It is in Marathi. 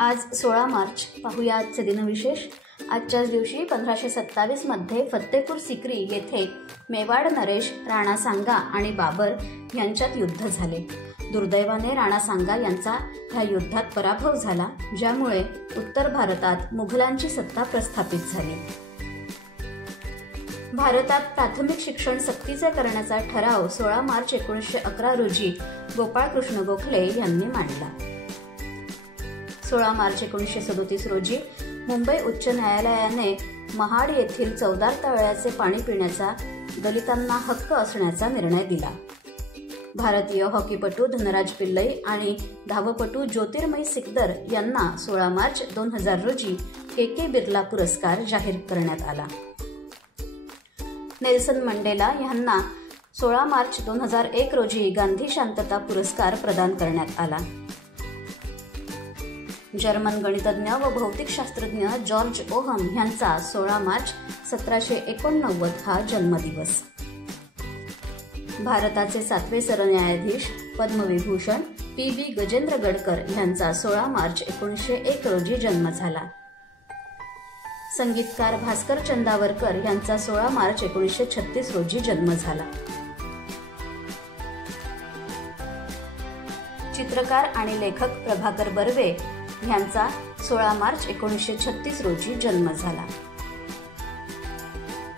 आज 16 मार्च पाहूया आजचे दिनविशेष। आजच्याच दिवशी 1527 मध्ये फत्तेपूर सिक्री येथे मेवाड नरेश, राणा सांगा आणि बाबर यांच्यात युद्ध झाले। दुर्दैवाने राणा सांगा यांचा ह्या युद्धात पराभव झाला, ज्यामुळे उत्तर भारतात मुघलांची सत्ता प्रस्थापित झाली। भारतात प्राथमिक शिक्षण सक्तीचे करण्याचा ठराव 16 मार्च 1911 रोजी गोपाळकृष्ण गोखले यांनी मांडला। 16 मार्च 1937 रोजी मुंबई उच्च न्यायालयाने महाड येथील चौदार तळ्याचे पाणी पिण्याचा दलितांना हक्क असण्याचा निर्णय दिला। भारतीय हॉकीपटू धनराज पिल्लई आणि धावपटू ज्योतिर्मय सिकदर यांना 16 मार्च 2000 रोजी के बिर्ला पुरस्कार जाहीर करण्यात आला। नेल्सन मंडेला यांना 16 मार्च 2001 रोजी गांधी शांतता पुरस्कार प्रदान करण्यात आला। जर्मन गणितज्ञ व भौतिकशास्त्रज्ञ जॉर्ज ओहम यांचा 16 मार्च 1789 हा जन्मदिवस। भारताचे 7वे सरन्यायाधीश पद्मविभूषण पी.बी. गजेंद्र गडकर यांचा 16 मार्च 1901 रोजी जन्म झाला। संगीतकार भास्कर चंदावरकर यांचा 16 मार्च 1936 रोजी जन्म झाला। चित्रकार आणि लेखक प्रभाकर बर्वे यांचा 16 मार्च 1936 रोजी जन्म झाला।